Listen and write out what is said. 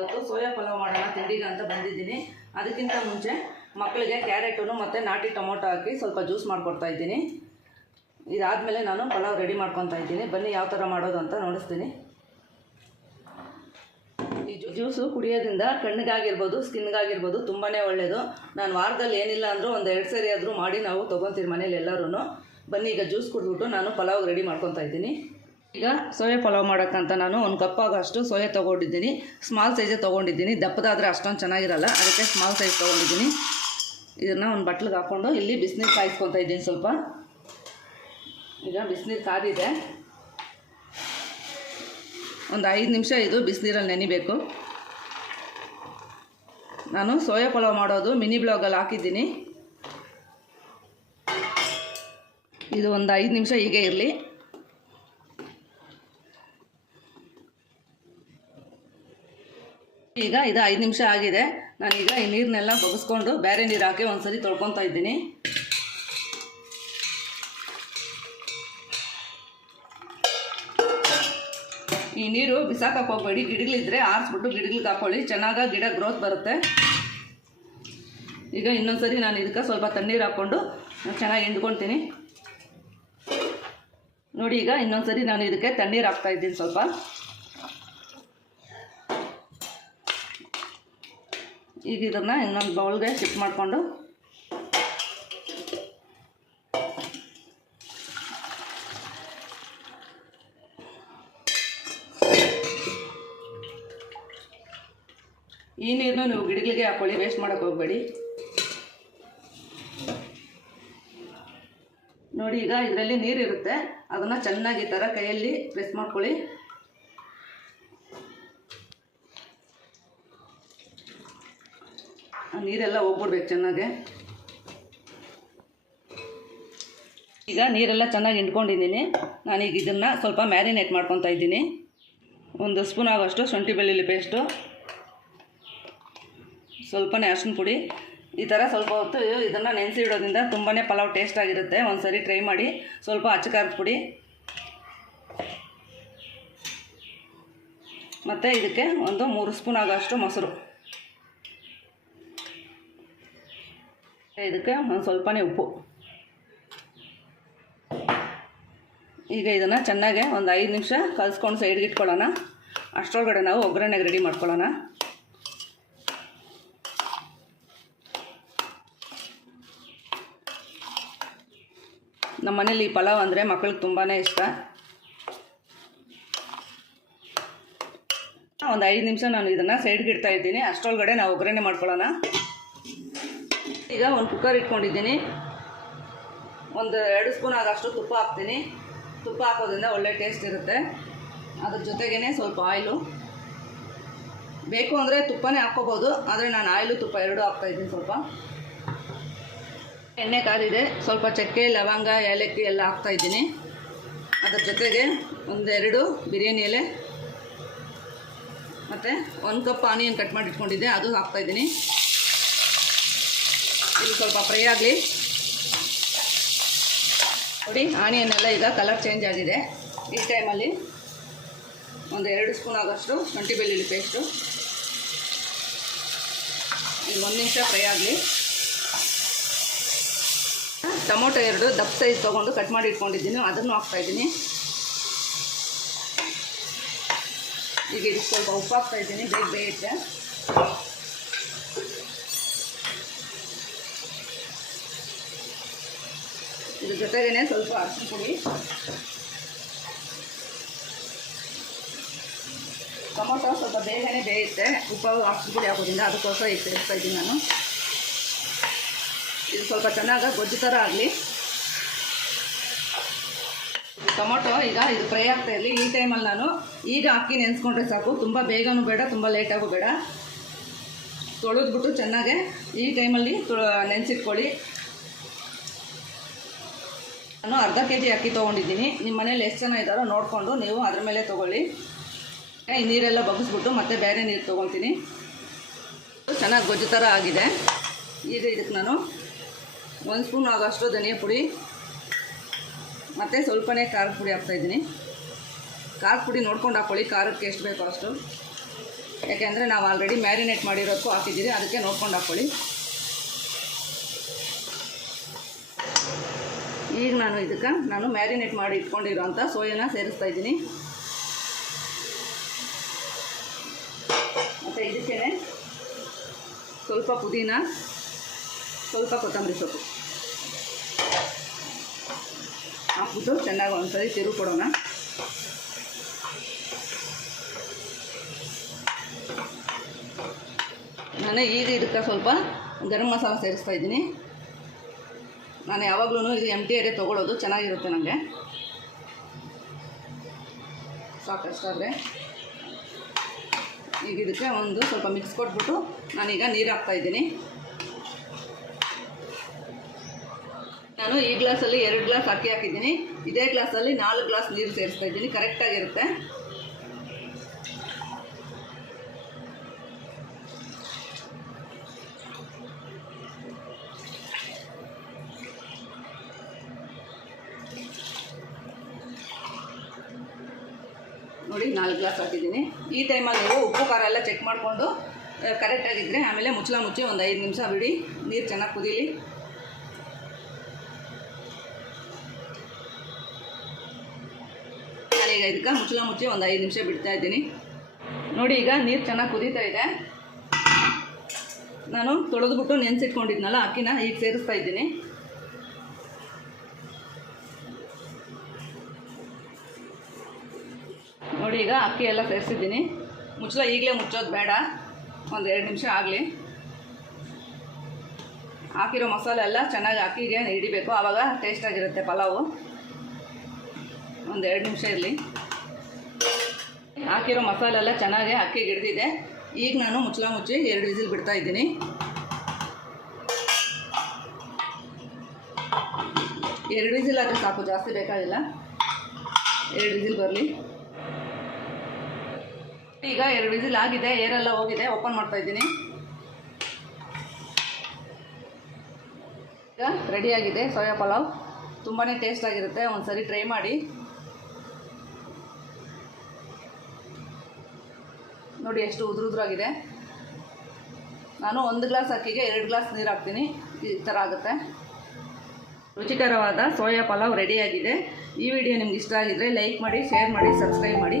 ಇವತ್ತು ಸೋಯಾ ಪಲಾವ್ ಮಾಡೋಣ ತಿಂಡಿಗೆ ಅಂತ ಬಂದಿದ್ದೀನಿ. ಅದಕ್ಕಿಂತ ಮುಂಚೆ ಮಕ್ಕಳಿಗೆ ಕ್ಯಾರೆಟು ಮತ್ತು ನಾಟಿ ಟೊಮೊಟೊ ಹಾಕಿ ಸ್ವಲ್ಪ ಜ್ಯೂಸ್ ಮಾಡಿಕೊಡ್ತಾ ಇದ್ದೀನಿ. ಇದಾದಮೇಲೆ ನಾನು ಪಲಾವ್ ರೆಡಿ ಮಾಡ್ಕೊತಾ ಇದ್ದೀನಿ. ಬನ್ನಿ ಯಾವ ಥರ ಮಾಡೋದು ಅಂತ ನೋಡಿಸ್ತೀನಿ. ಈ ಜ್ಯೂಸು ಕುಡಿಯೋದ್ರಿಂದ ಕಣ್ಣಿಗಾಗಿರ್ಬೋದು ಸ್ಕಿನ್ಗಾಗಿರ್ಬೋದು ತುಂಬಾ ಒಳ್ಳೆಯದು. ನಾನು ವಾರದಲ್ಲಿ ಏನಿಲ್ಲ ಅಂದರೂ ಒಂದು 2 ಸರಿ ಆದರೂ ಮಾಡಿ ನಾವು ತೊಗೊತೀವಿ ಮನೇಲಿ ಎಲ್ಲರೂ. ಬನ್ನಿ ಈಗ ಜ್ಯೂಸ್ ಕುಡಿದ್ಬಿಟ್ಟು ನಾನು ಪಲಾವ್ ರೆಡಿ ಮಾಡ್ಕೊತಾ ಇದ್ದೀನಿ. ಈಗ ಸೋಯಾ ಪಲಾವ್ ಮಾಡೋಕ್ಕಂತ ನಾನು 1 ಕಪ್ ಆಗೋಷ್ಟು ಸೋಯಾ ತೊಗೊಂಡಿದ್ದೀನಿ. ಸ್ಮಾಲ್ ಸೈಜೇ ತೊಗೊಂಡಿದ್ದೀನಿ. ದಪ್ಪದಾದರೆ ಅಷ್ಟೊಂದು ಚೆನ್ನಾಗಿರಲ್ಲ, ಅದಕ್ಕೆ ಸ್ಮಾಲ್ ಸೈಜ್ ತೊಗೊಂಡಿದ್ದೀನಿ. ಇದನ್ನು ಒಂದು ಬಟ್ಲಿಗೆ ಹಾಕ್ಕೊಂಡು ಇಲ್ಲಿ ಬಿಸಿನೀರು ಕಾಯಿಸ್ಕೊತಾ ಇದ್ದೀನಿ. ಸ್ವಲ್ಪ ಈಗ ಬಿಸಿನೀರು ಕಾದಿದೆ. ಒಂದು 5 ನಿಮಿಷ ಇದು ಬಿಸಿನೀರಲ್ಲಿ ನೆನಿಬೇಕು. ನಾನು ಸೋಯಾ ಪಲಾವ್ ಮಾಡೋದು ಮಿನಿ ಬ್ಲಾಗಲ್ಲಿ ಹಾಕಿದ್ದೀನಿ. ಇದು ಒಂದು 5 ನಿಮಿಷ ಹೀಗೆ ಇರಲಿ. ಈಗ ಇದು 5 ನಿಮಿಷ ಆಗಿದೆ. ನಾನೀಗ ಈ ನೀರನ್ನೆಲ್ಲ ಬಗ್ಸ್ಕೊಂಡು ಬೇರೆ ನೀರು ಹಾಕಿ ಒಂದ್ಸರಿ ತೊಳ್ಕೊತಾ ಇದ್ದೀನಿ. ಈ ನೀರು ಬಿಸಾಕಕ್ಕೆ ಹೋಗಬೇಡಿ. ಗಿಡಗಳಿದ್ರೆ ಆರಿಸ್ಬಿಟ್ಟು ಗಿಡಗಳಿಗೆ ಹಾಕ್ಕೊಳ್ಳಿ, ಚೆನ್ನಾಗಿ ಗಿಡ ಗ್ರೋತ್ ಬರುತ್ತೆ. ಈಗ ಇನ್ನೊಂದ್ಸರಿ ನಾನು ಇದಕ್ಕೆ ಸ್ವಲ್ಪ ತಣ್ಣೀರು ಹಾಕ್ಕೊಂಡು ಚೆನ್ನಾಗಿ ಹಿಂಡ್ಕೊತೀನಿ. ನೋಡಿ, ಈಗ ಇನ್ನೊಂದ್ಸರಿ ನಾನು ಇದಕ್ಕೆ ತಣ್ಣೀರು ಹಾಕ್ತಾ ಇದ್ದೀನಿ. ಸ್ವಲ್ಪ ಈಗ ಇದನ್ನು ಇನ್ನೊಂದು ಬೌಲ್ಗೆ ಶಿಫ್ಟ್ ಮಾಡಿಕೊಂಡು ಈ ನೀರನ್ನು ನೀವು ಗಿಡಗಳಿಗೆ ಹಾಕ್ಕೊಳ್ಳಿ, ವೇಸ್ಟ್ ಮಾಡೋಕ್ಕೆ ಹೋಗಬೇಡಿ. ನೋಡಿ, ಈಗ ಇದರಲ್ಲಿ ನೀರಿರುತ್ತೆ, ಅದನ್ನು ಚೆನ್ನಾಗಿ ಈ ಥರ ಕೈಯಲ್ಲಿ ಪ್ರೆಸ್ ಮಾಡ್ಕೊಳ್ಳಿ. ನೀರೆಲ್ಲ ಹೋಗ್ಬಿಡ್ಬೇಕು ಚೆನ್ನಾಗೆ. ಈಗ ನೀರೆಲ್ಲ ಚೆನ್ನಾಗಿ ಹಿಂಡ್ಕೊಂಡಿದ್ದೀನಿ. ನಾನೀಗ ಇದನ್ನು ಸ್ವಲ್ಪ ಮ್ಯಾರಿನೇಟ್ ಮಾಡ್ಕೊತಾ ಇದ್ದೀನಿ. 1 ಸ್ಪೂನ್ ಆಗೋಷ್ಟು ಶುಂಠಿ ಬೆಳ್ಳುಳ್ಳಿ ಪೇಸ್ಟು, ಸ್ವಲ್ಪನೇ ಅರಿಶಿನ ಪುಡಿ. ಈ ಥರ ಸ್ವಲ್ಪ ಹೊತ್ತು ಇದನ್ನು ನೆನೆಸಿ ಇಡೋದ್ರಿಂದ ತುಂಬಾ ಪಲಾವ್ ಟೇಸ್ಟ್ ಆಗಿರುತ್ತೆ. ಒಂದು ಸರಿ ಟ್ರೈ ಮಾಡಿ. ಸ್ವಲ್ಪ ಅಚ್ಚಕಾರದ ಪುಡಿ ಮತ್ತು ಇದಕ್ಕೆ ಒಂದು 3 ಸ್ಪೂನ್ ಆಗೋಷ್ಟು ಮೊಸರು. ಇದಕ್ಕೆ ಒಂದು ಸ್ವಲ್ಪನೇ ಉಪ್ಪು. ಈಗ ಇದನ್ನು ಚೆನ್ನಾಗೆ ಒಂದು 5 ನಿಮಿಷ ಕಲಿಸ್ಕೊಂಡು ಸೈಡ್ಗೆ ಇಟ್ಕೊಳ್ಳೋಣ. ಅಷ್ಟರೊಳಗಡೆ ನಾವು ಒಗ್ಗರಣೆಗೆ ರೆಡಿ ಮಾಡ್ಕೊಳ್ಳೋಣ. ನಮ್ಮ ಮನೇಲಿ ಈ ಪಲಾವ್ ಅಂದರೆ ಮಕ್ಕಳಿಗೆ ತುಂಬಾ ಇಷ್ಟ. ಒಂದು 5 ನಿಮಿಷ ನಾನು ಇದನ್ನು ಸೈಡ್ಗೆ ಇಡ್ತಾ ಇದ್ದೀನಿ. ಅಷ್ಟರೊಳಗಡೆ ನಾವು ಒಗ್ಗರಣೆ ಮಾಡ್ಕೊಳ್ಳೋಣ. ಈಗ ಒಂದು ಕುಕ್ಕರ್ ಇಟ್ಕೊಂಡಿದ್ದೀನಿ. ಒಂದು 2 ಸ್ಪೂನ್ ಆಗೋಷ್ಟು ತುಪ್ಪ ಹಾಕ್ತೀನಿ. ತುಪ್ಪ ಹಾಕೋದ್ರಿಂದ ಒಳ್ಳೆ ಟೇಸ್ಟ್ ಇರುತ್ತೆ. ಅದ್ರ ಜೊತೆಗೇ ಸ್ವಲ್ಪ ಆಯಿಲು ಬೇಕು ಅಂದರೆ ತುಪ್ಪನೇ ಹಾಕ್ಕೋಬೋದು, ಆದರೆ ನಾನು ಆಯಿಲು ತುಪ್ಪ 2 ಹಾಕ್ತಾಯಿದ್ದೀನಿ. ಸ್ವಲ್ಪ ಎಣ್ಣೆ ಕಾದಿದೆ. ಸ್ವಲ್ಪ ಚಕ್ಕೆ, ಲವಂಗ, ಏಲಕ್ಕಿ ಎಲ್ಲ ಹಾಕ್ತಾಯಿದ್ದೀನಿ. ಅದ್ರ ಜೊತೆಗೆ 1-2 ಬಿರಿಯಾನಿ ಎಲೆ ಮತ್ತು 1 ಕಪ್ ಆನಿಯನ್ ಕಟ್ ಮಾಡಿ ಇಟ್ಕೊಂಡಿದ್ದೆ, ಅದು ಹಾಕ್ತಾಯಿದ್ದೀನಿ. ಇದು ಸ್ವಲ್ಪ ಫ್ರೈ ಆಗಲಿ. ನೋಡಿ, ಆನಿಯನ್ ಎಲ್ಲ ಈಗ ಕಲರ್ ಚೇಂಜ್ ಆಗಿದೆ. ಈ ಟೈಮಲ್ಲಿ 1-2 ಸ್ಪೂನ್ ಆಗೋಷ್ಟು ಶುಂಠಿ ಬೆಳ್ಳುಳ್ಳಿ ಪೇಸ್ಟು. ಇದು 1 ನಿಮಿಷ ಫ್ರೈ ಆಗಲಿ. ಟೊಮೊಟೊ 2 ದಪ್ಪ ಸೈಜ್ ತೊಗೊಂಡು ಕಟ್ ಮಾಡಿ ಇಟ್ಕೊಂಡಿದ್ದೀನಿ, ಅದನ್ನು ಹಾಕ್ತಾಯಿದ್ದೀನಿ. ಈಗ ಇದಕ್ಕೆ ಸ್ವಲ್ಪ ಉಪ್ಪು ಹಾಕ್ತಾಯಿದ್ದೀನಿ, ಬೇಗ ಬೇಯುತ್ತೆ. ಇದ್ರ ಜೊತೆಗೇ ಸ್ವಲ್ಪ ಅರಿಶಿನ ಪುಡಿ. ಟೊಮೊಟೊ ಸ್ವಲ್ಪ ಬೇಗನೆ ಬೇಯುತ್ತೆ ಉಪ್ಪು ಅರಿಶಿನ ಪುಡಿ ಹಾಕೋದ್ರಿಂದ, ಅದಕ್ಕೋಸ್ಕರ ಈಗ ಸೇರಿಸ್ತಾ ಇದ್ದೀನಿ ನಾನು. ಇದು ಸ್ವಲ್ಪ ಚೆನ್ನಾಗಿ ಗೊಜ್ಜು ಥರ ಆಗಲಿ. ಟೊಮೊಟೊ ಈಗ ಇದು ಫ್ರೈ ಆಗ್ತಾ ಇರಲಿ. ಈ ಟೈಮಲ್ಲಿ ನಾನು ಈಗ ಅಕ್ಕಿ ನೆನೆಸ್ಕೊಂಡ್ರೆ ಸಾಕು. ತುಂಬ ಬೇಗನೂ ಬೇಡ, ತುಂಬ ಲೇಟಾಗೂ ಬೇಡ. ತೊಳೆದ್ಬಿಟ್ಟು ಚೆನ್ನಾಗೆ ಈ ಟೈಮಲ್ಲಿ ನೆನೆಸಿಟ್ಕೊಳ್ಳಿ. ನಾನು ಅರ್ಧ kg ಅಕ್ಕಿ ತೊಗೊಂಡಿದ್ದೀನಿ. ನಿಮ್ಮ ಮನೇಲಿ ಎಷ್ಟು ಜನ ಇದ್ದಾರೋ ನೋಡಿಕೊಂಡು ನೀವು ಅದ್ರ ಮೇಲೆ ತೊಗೊಳ್ಳಿ. ಈ ನೀರೆಲ್ಲ ಬಗ್ಗಿಸ್ಬಿಟ್ಟು ಮತ್ತೆ ಬೇರೆ ನೀರು ತೊಗೊಳ್ತೀನಿ. ಚೆನ್ನಾಗಿ ಗೊಜ್ಜು ಥರ ಆಗಿದೆ. ಈಗ ಇದಕ್ಕೆ ನಾನು 1 ಸ್ಪೂನ್ ಆಗೋಷ್ಟು ಧನಿಯಾ ಪುಡಿ ಮತ್ತು ಸ್ವಲ್ಪನೇ ಖಾರದ ಪುಡಿ ಹಾಕ್ತಾಯಿದ್ದೀನಿ. ಖಾರದ ಪುಡಿ ನೋಡ್ಕೊಂಡು ಹಾಕ್ಕೊಳ್ಳಿ, ಖಾರಕ್ಕೆ ಎಷ್ಟು ಬೇಕೋ ಅಷ್ಟು. ಯಾಕೆಂದರೆ ನಾವು ಆಲ್ರೆಡಿ ಮ್ಯಾರಿನೇಟ್ ಮಾಡಿರೋದಕ್ಕೂ ಹಾಕಿದ್ದೀರಿ, ಅದಕ್ಕೆ ನೋಡ್ಕೊಂಡು ಹಾಕ್ಕೊಳ್ಳಿ. ಈಗ ನಾನು ಮ್ಯಾರಿನೇಟ್ ಮಾಡಿ ಇಟ್ಕೊಂಡಿರೋಂಥ ಸೋಯಾನ ಸೇರಿಸ್ತಾ ಇದ್ದೀನಿ. ಮತ್ತು ಇದಕ್ಕೇ ಸ್ವಲ್ಪ ಪುದೀನ, ಸ್ವಲ್ಪ ಕೊತ್ತಂಬರಿ ಸೊಪ್ಪು ಹಾಕ್ಬಿಟ್ಟು ಚೆನ್ನಾಗಿ ಒಂದ್ಸರಿ ತಿರುಗಿ ಕೊಡೋಣ. ನಾನು ಈಗ ಇದಕ್ಕೆ ಸ್ವಲ್ಪ ಗರಂ ಮಸಾಲ ಸೇರಿಸ್ತಾ ಇದ್ದೀನಿ. ನಾನು ಯಾವಾಗಲೂ ಇದು ಎಂಟಿ ಏರಿಯಾ ತೊಗೊಳ್ಳೋದು, ಚೆನ್ನಾಗಿರುತ್ತೆ ನನಗೆ. ಸಾಕಷ್ಟಾದರೆ ಈಗ ಇದಕ್ಕೆ ಒಂದು ಸ್ವಲ್ಪ ಮಿಕ್ಸ್ ಕೊಟ್ಬಿಟ್ಟು ನಾನೀಗ ನೀರು ಹಾಕ್ತಾಯಿದ್ದೀನಿ. ನಾನು ಈ ಗ್ಲಾಸಲ್ಲಿ 2 ಗ್ಲಾಸ್ ಅಕ್ಕಿ ಹಾಕಿದ್ದೀನಿ, ಇದೇ ಗ್ಲಾಸಲ್ಲಿ 4 ಗ್ಲಾಸ್ ನೀರು ಸೇರಿಸ್ತಾ ಇದ್ದೀನಿ. ಕರೆಕ್ಟಾಗಿರುತ್ತೆ. ನೋಡಿ 4 ಗ್ಲಾಸ್ ಹಾಕಿದ್ದೀನಿ. ಈ ಟೈಮಲ್ಲಿ ನೀವು ಉಪ್ಪು ಖಾರ ಎಲ್ಲ ಚೆಕ್ ಮಾಡಿಕೊಂಡು ಕರೆಕ್ಟಾಗಿದ್ದರೆ ಆಮೇಲೆ ಮುಚ್ಚಿ ಒಂದು 5 ನಿಮಿಷ ಬಿಡಿ, ನೀರು ಚೆನ್ನಾಗಿ ಕುದೀಲಿ. ನಾನೀಗ ಇದಕ್ಕೆ ಮುಚ್ಚಿ ಒಂದು 5 ನಿಮಿಷ ಬಿಡ್ತಾ ಇದ್ದೀನಿ. ನೋಡಿ ಈಗ ನೀರು ಚೆನ್ನಾಗಿ ಕುದೀತಾ ಇದೆ. ನಾನು ತೊಳೆದ್ಬಿಟ್ಟು ನೆನೆಸಿಟ್ಕೊಂಡಿದ್ನಲ್ಲ ಅಕ್ಕಿನ ಈಗ ಸೇರಿಸ್ತಾ ಇದ್ದೀನಿ. ನೋಡಿ ಈಗ ಅಕ್ಕಿ ಎಲ್ಲ ಸೇರಿಸಿದ್ದೀನಿ. ಈಗಲೇ ಮುಚ್ಚೋದು ಬೇಡ, ಒಂದು 2 ನಿಮಿಷ ಆಗಲಿ. ಹಾಕಿರೋ ಮಸಾಲೆ ಎಲ್ಲ ಚೆನ್ನಾಗಿ ಅಕ್ಕಿಗೆ ಹಿಡಿಬೇಕು, ಆವಾಗ ಟೇಸ್ಟಾಗಿರುತ್ತೆ ಪಲಾವು. ಒಂದು 2 ನಿಮಿಷ ಇರಲಿ. ಹಾಕಿರೋ ಮಸಾಲೆ ಎಲ್ಲ ಚೆನ್ನಾಗಿ ಅಕ್ಕಿಗೆ ಹಿಡಿದಿದೆ. ಈಗ ನಾನು ಮುಚ್ಚಿ 2 ವಿಸಿಲ್ ಬಿಡ್ತಾ ಇದ್ದೀನಿ. 2 ವಿಸಿಲ್ ಆದರೆ ಸಾಕು, ಜಾಸ್ತಿ ಬೇಕಾಗಿಲ್ಲ. 2 ವಿಸಿಲ್ ಬರಲಿ. ಈಗ 2 ವಿಸಿಲ್ ಆಗಿದೆ, ಏರೆಲ್ಲ ಹೋಗಿದೆ. ಓಪನ್ ಮಾಡ್ತಾ ಇದ್ದೀನಿ. ಈಗ ರೆಡಿಯಾಗಿದೆ ಸೋಯಾ ಪಲಾವ್. ತುಂಬಾ ಟೇಸ್ಟಾಗಿರುತ್ತೆ, ಒಂದು ಸರಿ ಟ್ರೈ ಮಾಡಿ. ನೋಡಿ ಎಷ್ಟು ಉದುರಾಗಿದೆ. ನಾನು 1 ಗ್ಲಾಸ್ ಅಕ್ಕಿಗೆ 2 ಗ್ಲಾಸ್ ನೀರು ಹಾಕ್ತೀನಿ. ಈ ಥರ ಆಗುತ್ತೆ. ರುಚಿಕರವಾದ ಸೋಯಾ ಪಲಾವ್ ರೆಡಿಯಾಗಿದೆ. ಈ ವಿಡಿಯೋ ನಿಮ್ಗೆ ಇಷ್ಟ ಆಗಿದ್ರೆ ಲೈಕ್ ಮಾಡಿ, ಶೇರ್ ಮಾಡಿ, ಸಬ್ಸ್ಕ್ರೈಬ್ ಮಾಡಿ.